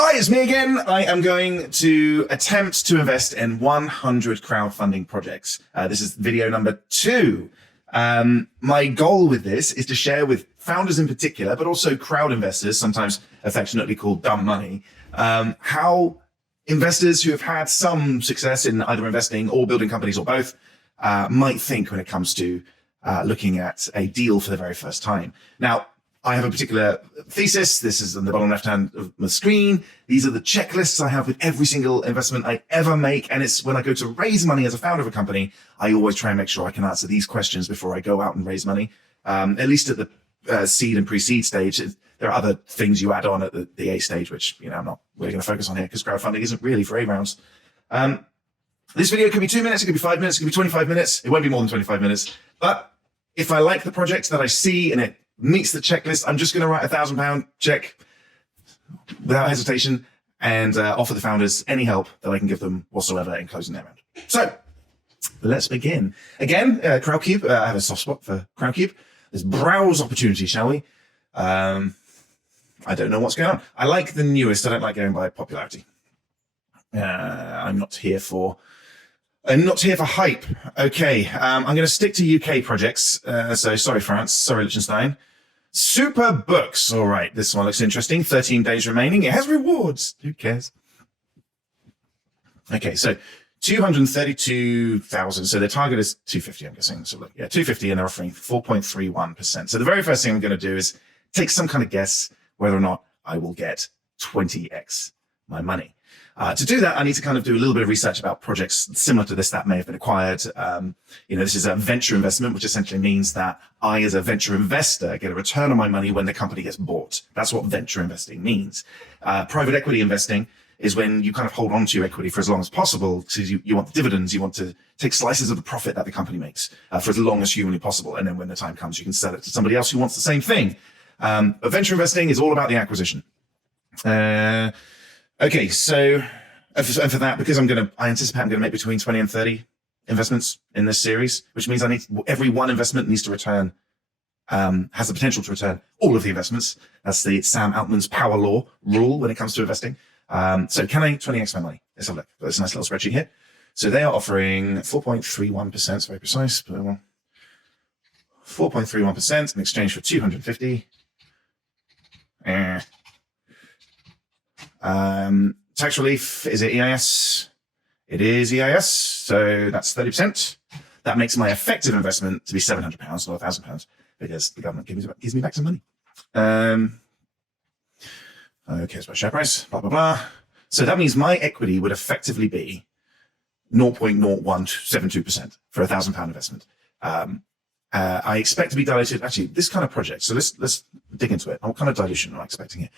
Hi, it's me again. I am going to attempt to invest in 100 crowdfunding projects. This is video number 2. My goal with this is to share with founders in particular, but also crowd investors, sometimes affectionately called dumb money, how investors who have had some success in either investing or building companies or both might think when it comes to looking at a deal for the very first time. Now, I have a particular thesis. This is on the bottom left hand of my screen. These are the checklists I have with every single investment I ever make. And it's when I go to raise money as a founder of a company, I always try and make sure I can answer these questions before I go out and raise money. At least at the seed and pre-seed stage. There are other things you add on at the A stage, which, I'm not really going to focus on here because crowdfunding isn't really for A rounds. This video could be 2 minutes, it could be 5 minutes, it could be 25 minutes. It won't be more than 25 minutes. But if I like the project that I see and it meets the checklist, I'm just going to write a £1,000 check without hesitation and offer the founders any help that I can give them whatsoever in closing their round. So let's begin. Again, Crowdcube. I have a soft spot for Crowdcube. Let's browse opportunities, shall we? I don't know what's going on. I like the newest. I don't like going by popularity. I'm not here for hype. Okay, I'm going to stick to UK projects. So sorry, France. Sorry, Liechtenstein. Sooper Books. All right, this one looks interesting. 13 days remaining. It has rewards. Who cares? Okay, so 232,000. So their target is 250, I'm guessing. So look, 250, and they're offering 4.31%. So the very first thing I'm going to do is take some kind of guess whether or not I will get 20x my money. To do that, I need to kind of do a little bit of research about projects similar to this that may have been acquired. This is a venture investment, which essentially means that I, as a venture investor, get a return on my money when the company gets bought. That's what venture investing means. Private equity investing is when you kind of hold on to your equity for as long as possible because you want the dividends, you want to take slices of the profit that the company makes for as long as humanly possible. And then when the time comes, you can sell it to somebody else who wants the same thing. But venture investing is all about the acquisition. Okay, so and for that, because I anticipate I'm going to make between 20 and 30 investments in this series, which means every one investment needs to return, has the potential to return all of the investments. That's the Sam Altman's power law rule when it comes to investing. So can I 20x my money? Let's have a look. There's a nice little spreadsheet here. So they are offering 4.31%, it's very precise, but 4.31% in exchange for 250. Tax relief, is it EIS? It is EIS, so that's 30%. That makes my effective investment to be £700, not £1,000, because the government gives me back some money. Okay, so share price, blah, blah, blah. So that means my equity would effectively be 0.0172% for a £1,000 investment. I expect to be diluted. Actually, this kind of project. So let's dig into it. What kind of dilution am I expecting here?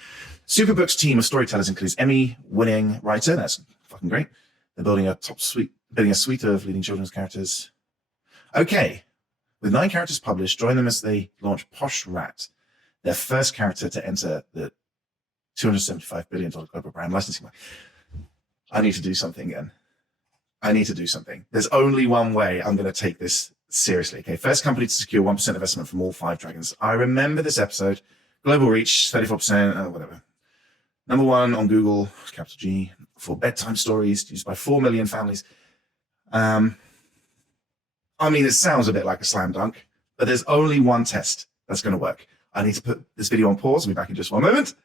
Sooper Books' team of storytellers includes Emmy-winning writer. That's fucking great. They're building a suite of leading children's characters. Okay, with 9 characters published, join them as they launch Posh Rat, their first character to enter the $275 billion global brand licensing market. I need to do something again. I need to do something. There's only one way I'm going to take this seriously. Okay, first company to secure 1% investment from all 5 dragons. I remember this episode. Global reach, 34%, whatever. Number 1 on Google, capital G, for bedtime stories used by 4 million families. It sounds a bit like a slam dunk, but there's only one test that's going to work. I need to put this video on pause. I'll be back in just one moment.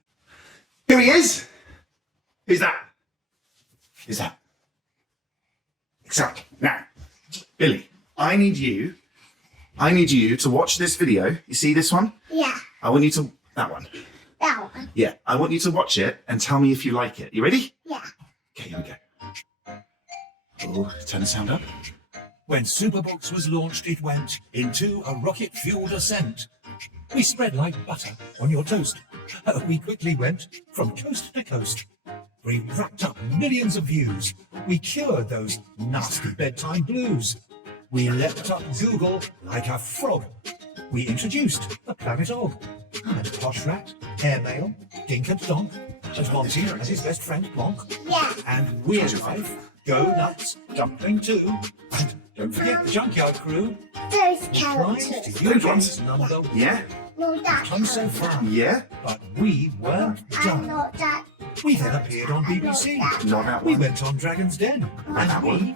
Here he is. Who's that? Who's that? Exactly. Now, Billy, I need you to watch this video. You see this one? Yeah. I want you to, that one. That one. Yeah, I want you to watch it and tell me if you like it. You ready? Yeah. Okay, here we go. Oh, turn the sound up. When Sooper Books was launched, it went into a rocket-fueled ascent. We spread like butter on your toast. We quickly went from coast to coast. We racked up millions of views. We cured those nasty bedtime blues. We leapt up Google like a frog. We introduced the Planet Og, and Posh Rat, Airmail, Dink and Donk, and Monty and his best friend Plonk, Yeah. and Weird Life, Go Nuts, Dumpling too, and don't forget the Junkyard Crew. Those The carrots. prize to you is number 1. Yeah? No, Dad. Come so far, Yeah? but we weren't I'm done. not that. We then appeared on BBC. Not that We one. went on Dragon's Den, that and one.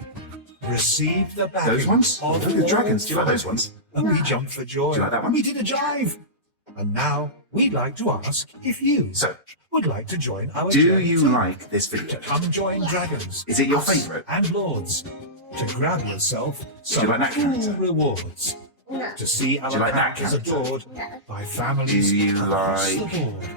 we received the backing Those ones? of The dragons. Do you like all those ones? And we jumped for joy. Do you like that one? And we did a jive. And now we'd like to ask if you So, would like to join our do journey you too. like this To video? come join dragons. Is it your us favourite? And lords. To grab yourself some like that cool character? rewards. No. To see our Do you like that characters character? adored No. by families Do you across like the board.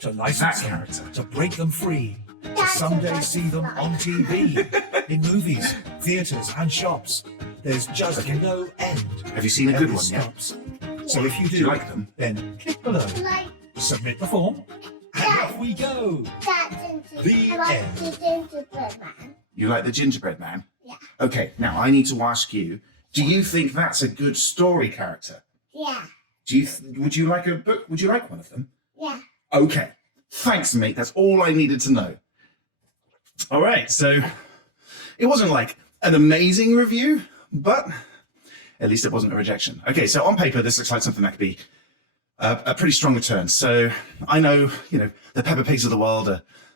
To that license them, character? to break them free. To That's someday what see them on TV, in movies, theatres and shops. There's just no end. Have you seen a Never good one yet? stops. So if you do, Do you like them? then click below, Like submit the form, and off we go. that. The I like end. the gingerbread man. You like the gingerbread man? Yeah. Okay, now I need to ask you, do you think that's a good story character? Yeah. Would you like a book? Would you like one of them? Yeah. Okay. Thanks, mate. That's all I needed to know. All right, so it wasn't like an amazing review, but at least it wasn't a rejection. Okay, so on paper, this looks like something that could be a pretty strong return. So I know, the Peppa Pigs of the world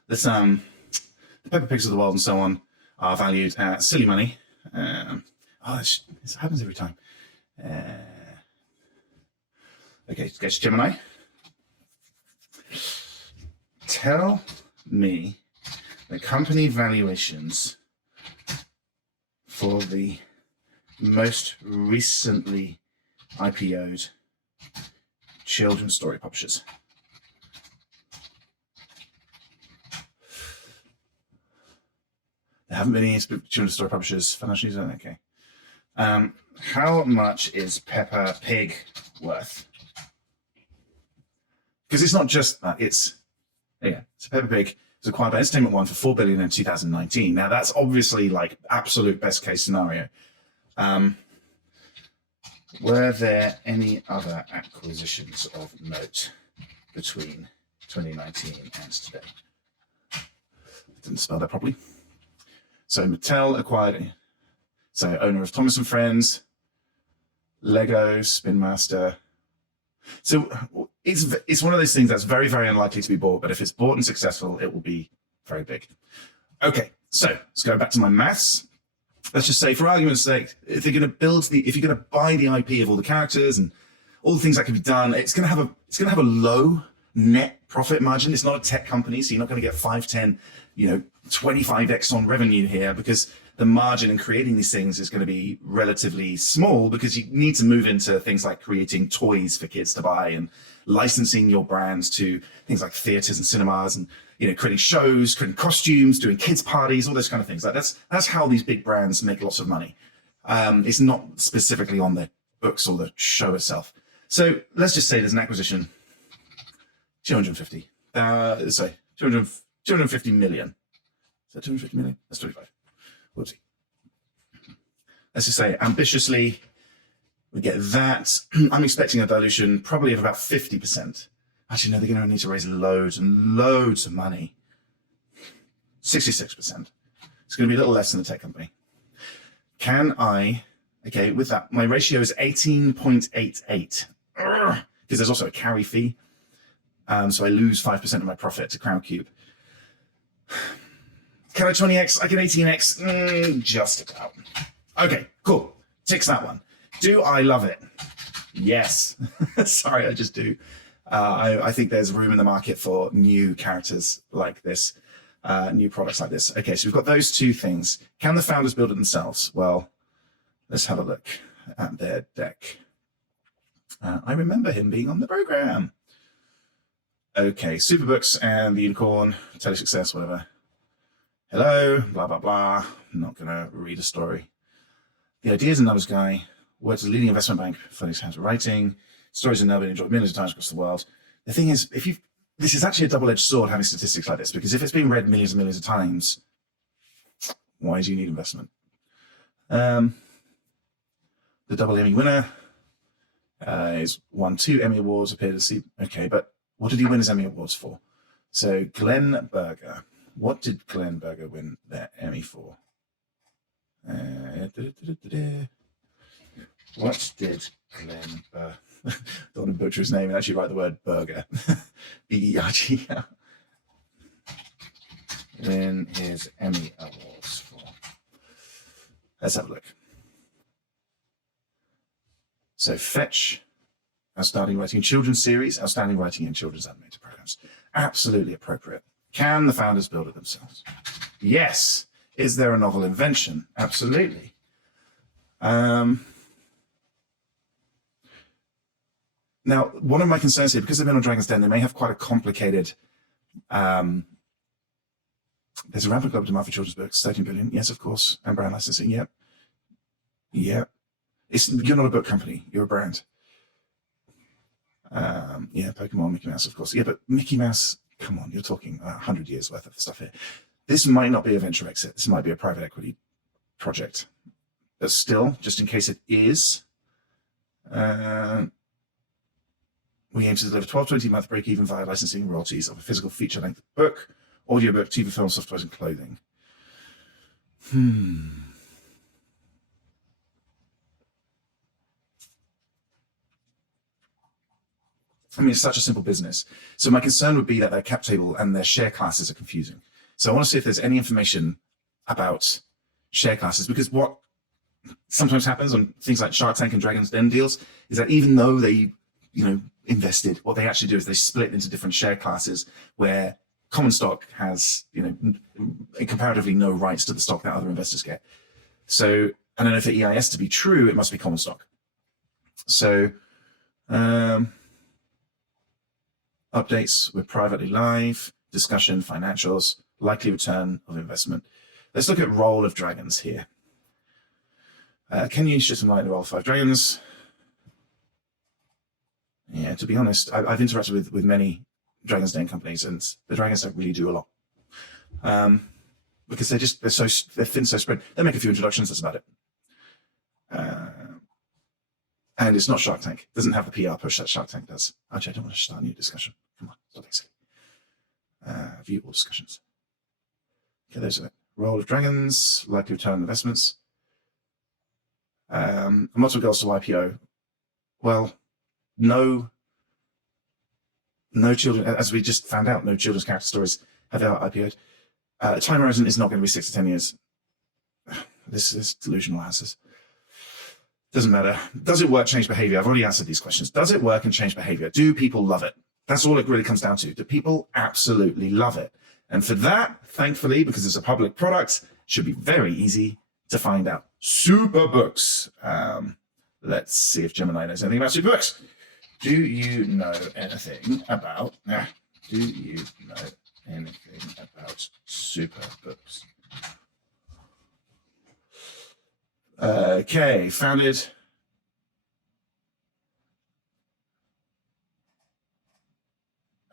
the Peppa Pigs of the world and so on are valued at silly money. This happens every time. Okay, sketch Gemini. Tell me the company valuations for the most recently IPO'd children's story publishers. There haven't been any children's story publishers, financial news, okay. How much is Peppa Pig worth? Because it's not just that, it's, so Peppa Pig was acquired by Entertainment One for $4 billion in 2019. Now that's obviously like absolute best case scenario. Were there any other acquisitions of note between 2019 and today? I didn't spell that properly. So Mattel acquired, so owner of Thomas and Friends, Lego, Spin Master. So it's one of those things that's very, very unlikely to be bought, but if it's bought and successful, it will be very big. Okay, so let's go back to my maths. Let's just say, for argument's sake, if you're going to buy the IP of all the characters and all the things that can be done, it's going to have a low net profit margin. It's not a tech company, so you're not going to get 5, 10, 25x on revenue here, because the margin in creating these things is going to be relatively small, because you need to move into things like creating toys for kids to buy and licensing your brands to things like theaters and cinemas, and creating shows, creating costumes, doing kids parties, all those kind of things. Like that's how these big brands make lots of money. It's not specifically on the books or the show itself. So let's just say there's an acquisition, 250 million. Is that 250 million? That's 25. Whoopsie. Let's just say ambitiously, we get that. I'm expecting a dilution probably of about 50%. Actually, no, they're going to need to raise loads and loads of money. 66%. It's going to be a little less than the tech company. With that, my ratio is 18.88. Because there's also a carry fee. So I lose 5% of my profit to Crowdcube. Can I 20x? I can 18x? Just about. Okay, cool. Ticks that one. Do I love it? Yes. Sorry, I just do. I think there's room in the market for new characters like this, new products like this. Okay, so we've got those two things. Can the founders build it themselves? Well, let's have a look at their deck. I remember him being on the program. Okay, Sooper Books and the Unicorn, Telesuccess, whatever. Hello, blah, blah, blah. I'm not going to read a story. The Ideas and Numbers guy worked at a leading investment bank for his hands of writing. Stories are now been enjoyed millions of times across the world. The thing is, this is actually a double-edged sword having statistics like this, because if it's being read millions and millions of times, why do you need investment? The double Emmy winner is won 2 Emmy Awards, appeared to see. Okay, but what did he win his Emmy Awards for? So Glenn Berger. What did Glenn Berger win their Emmy for? What did Glenn Berger? don't want to butcher his name and actually write the word burger. B-E-R-G-R. Win his Emmy Awards for. Let's have a look. So Fetch, outstanding writing in children's series, outstanding writing in children's animated programs. Absolutely appropriate. Can the founders build it themselves? Yes. Is there a novel invention? Absolutely. Now, one of my concerns here, because they've been on Dragon's Den, they may have quite a complicated, there's a rampant global demand for children's books, 13 billion. Yes, of course. And brand licensing. Yep. Yep. You're not a book company. You're a brand. Yeah, Pokemon, Mickey Mouse, of course. Yeah, but Mickey Mouse, come on, you're talking 100 years worth of stuff here. This might not be a venture exit. This might be a private equity project. But still, just in case it is, we aim to deliver 12-20 month break-even via licensing royalties of a physical feature-length book, audiobook, TV, film, soft toys, and clothing. I mean, it's such a simple business. So my concern would be that their cap table and their share classes are confusing. So I want to see if there's any information about share classes, because what sometimes happens on things like Shark Tank and Dragon's Den deals is that even though they, invested, what they actually do is they split into different share classes where common stock has, comparatively no rights to the stock that other investors get. So I don't know if the EIS to be true, it must be common stock. So, updates, we're privately live, discussion, financials, likely return of investment. Let's look at role of dragons here. Can you shed some light on the role of 5 dragons? Yeah, to be honest, I've interacted with many Dragon's Den companies, and the dragons don't really do a lot. Because they're thin, so spread. They make a few introductions, that's about it. And it's not Shark Tank. It doesn't have the PR push that Shark Tank does. Actually, I don't want to start a new discussion. Come on, stop it. View all discussions. Okay, those are it. Role of dragons, likely return on investments. Multiple goals to IPO. Well, no children, as we just found out, no children's character stories have ever IPO'd. Time horizon is not going to be 6 to 10 years. This is delusional answers. Doesn't matter. Does it work, change behavior? I've already answered these questions. Does it work and change behavior? Do people love it? That's all it really comes down to. Do people absolutely love it? And for that, thankfully, because it's a public product, it should be very easy to find out. Sooper Books. Let's see if Gemini knows anything about Sooper Books. Do you know anything about Sooper Books? Okay, founded.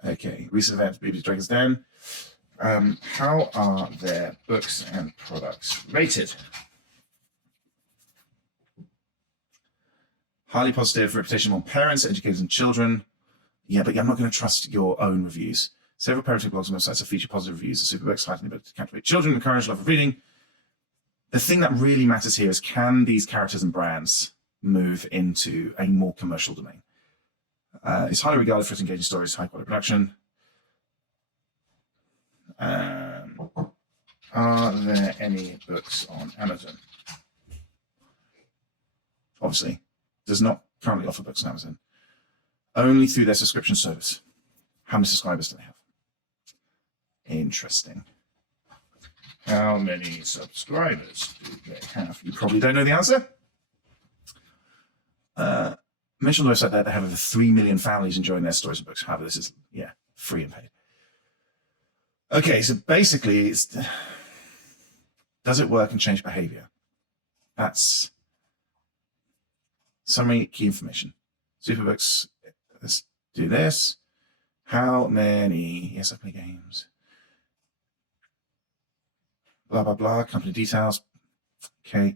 Okay, recent event, BBC Dragon's Den. How are their books and products rated? Highly positive, reputation among parents, educators, and children. Yeah, but I'm not going to trust your own reviews. Several parenting blogs and websites have featured positive reviews of Sooper Books, highlighting the ability to captivate children, encourage love of reading. The thing that really matters here is, can these characters and brands move into a more commercial domain? It's highly regarded for its engaging stories, high quality production. Are there any books on Amazon? Obviously, does not currently offer books on Amazon. Only through their subscription service. How many subscribers do they have? Interesting. How many subscribers do they have? You probably don't know the answer. Mentioned on the website that they have over 3 million families enjoying their stories and books. However, this is, free and paid. Okay, so basically, does it work and change behavior? That's summary key information. Sooper Books, let's do this. How many, yes, I play games. Blah, blah, blah, company details. Okay.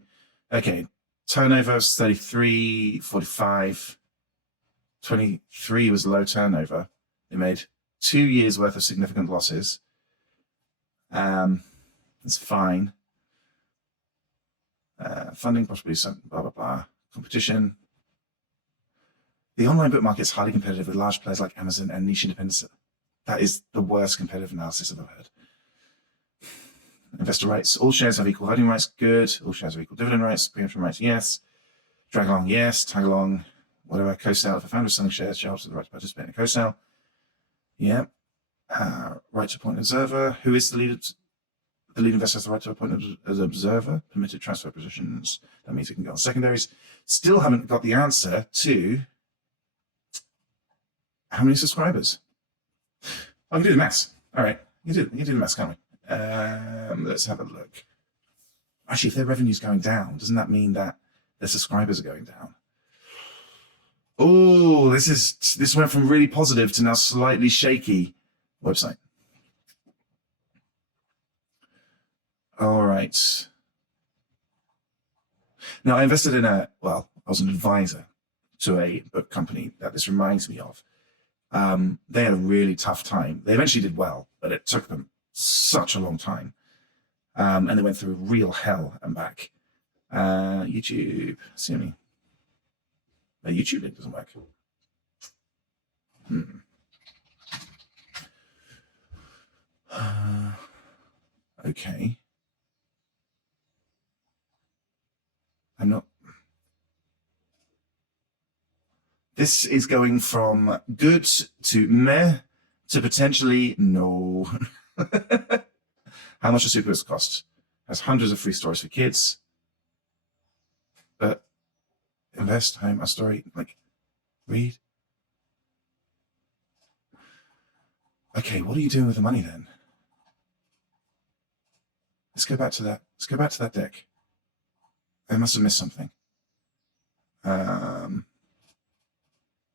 Turnover was 33, 45. 23 was low turnover. They made 2 years worth of significant losses. That's fine. Funding, possibly some blah, blah, blah. Competition. The online book market is highly competitive with large players like Amazon and niche independents. That is the worst competitive analysis I've ever heard. Investor rights. All shares have equal voting rights. Good. All shares have equal dividend rights. Preemption rights. Yes. Drag along. Yes. Tag along. Whatever. Co-sale. If a founder is selling shares, shareholders have the right to participate in a co-sale. Yeah. Right to appoint an observer. Who is the lead? The lead investor has the right to appoint as an observer. Permitted transfer positions. That means it can go on secondaries. Still haven't got the answer to how many subscribers. I can do the maths. All right. You can do the maths, can't we? Let's have a look. Actually, if their revenue's going down, doesn't that mean that their subscribers are going down? Oh, this went from really positive to now slightly shaky website. All right. Now, I invested in I was an advisor to a book company that this reminds me of. They had a really tough time. They eventually did well, but it took them such a long time. And they went through real hell and back. YouTube, see me. The YouTube link doesn't work. Okay. I'm not. This is going from good to meh to potentially no. How much does Sooper Books cost? Has hundreds of free stories for kids. But invest, home, a story, like read. Okay, what are you doing with the money then? Let's go back to that. Let's go back to that deck. I must have missed something.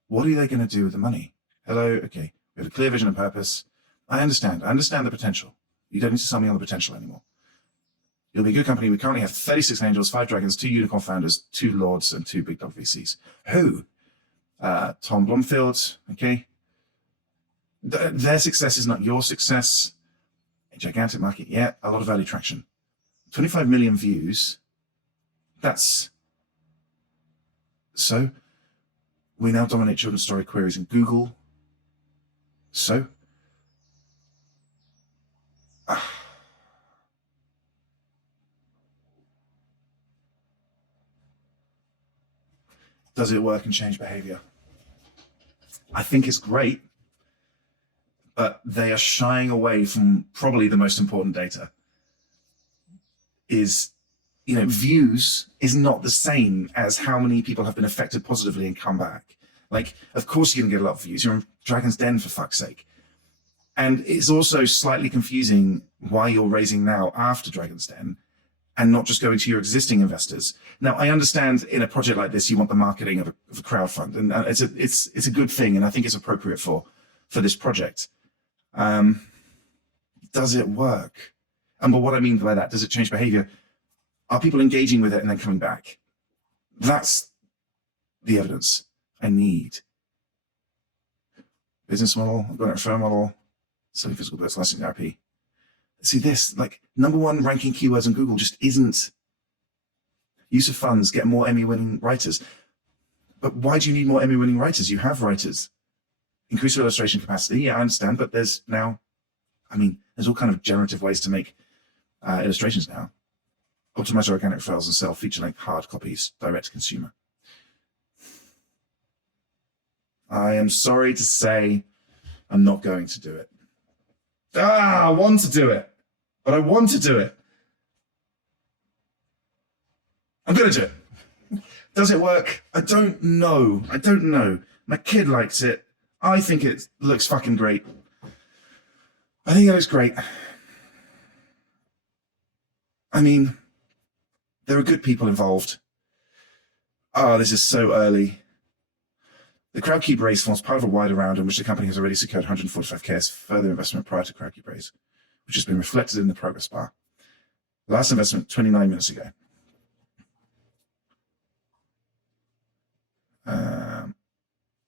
What are they going to do with the money? Hello, okay. We have a clear vision and purpose. I understand the potential. You don't need to sell me on the potential anymore. You'll be a good company. We currently have 36 angels, 5 dragons, 2 unicorn founders, 2 lords, and 2 big dog VCs. Who? Tom Blomfield, okay. Their success is not your success. A gigantic market, yeah, a lot of early traction. 25 million views. That's... So, we now dominate children's story queries in Google. So, does it work and change behavior? I think it's great, but they are shying away from probably the most important data. Views is not the same as how many people have been affected positively and come back. Like, of course you're gonna get a lot of views. You're in Dragon's Den, for fuck's sake. And it's also slightly confusing why you're raising now after Dragon's Den and not just going to your existing investors. Now, I understand in a project like this, you want the marketing of a crowdfund, and it's a good thing, and I think it's appropriate for this project. Does it work? And what I mean by that, does it change behavior? Are people engaging with it and then coming back? That's the evidence I need. Business model, I've got a referral model, selling physical books, licensing IP. See this, like #1 ranking keywords on Google just isn't. Use of funds, get more Emmy-winning writers. But why do you need more Emmy-winning writers? You have writers. Increase your illustration capacity, yeah, I understand, but there's all kind of generative ways to make illustrations now. Optimize your organic referrals and sell feature-length hard copies direct to consumer. I am sorry to say I'm not going to do it. I want to do it, but I want to do it. I'm going to do it. Does it work? I don't know. My kid likes it. I think it looks fucking great. I think it looks great. I mean, there are good people involved. This is so early. The Crowdcube raise forms part of a wider round in which the company has already secured 145k as further investment prior to Crowdcube raise, which has been reflected in the progress bar. Last investment 29 minutes ago.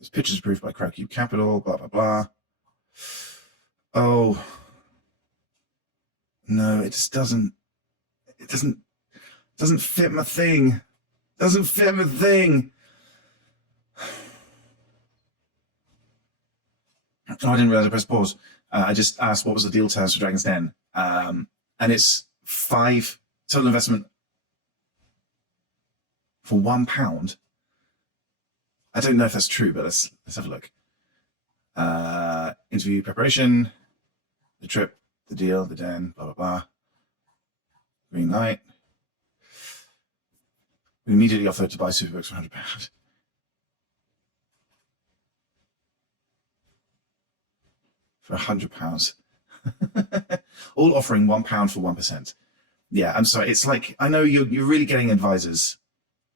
This pitch is approved by Crowdcube Capital, blah, blah, blah. Oh, no, it just doesn't fit my thing. Doesn't fit my thing. Oh, I didn't realize I pressed pause. I just asked what was the deal terms for Dragon's Den. And it's 5 total investment for £1. I don't know if that's true, but let's have a look. Interview preparation, the trip, the deal, the den, blah, blah, blah. Green light. We immediately offered to buy Sooper Books for £100. For £100. All offering £1 for 1%. Yeah, I'm sorry. It's like, I know you're really getting advisors,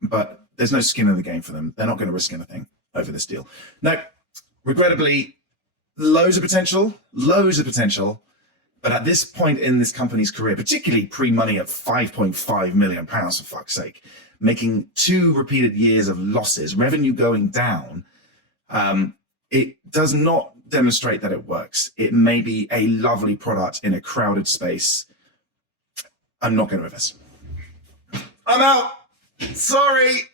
but there's no skin in the game for them. They're not going to risk anything over this deal. No, regrettably, loads of potential. But at this point in this company's career, particularly pre-money at £5.5 million, for fuck's sake, making 2 repeated years of losses, revenue going down, it does not demonstrate that it works. It may be a lovely product in a crowded space. I'm not going to invest. I'm out. Sorry.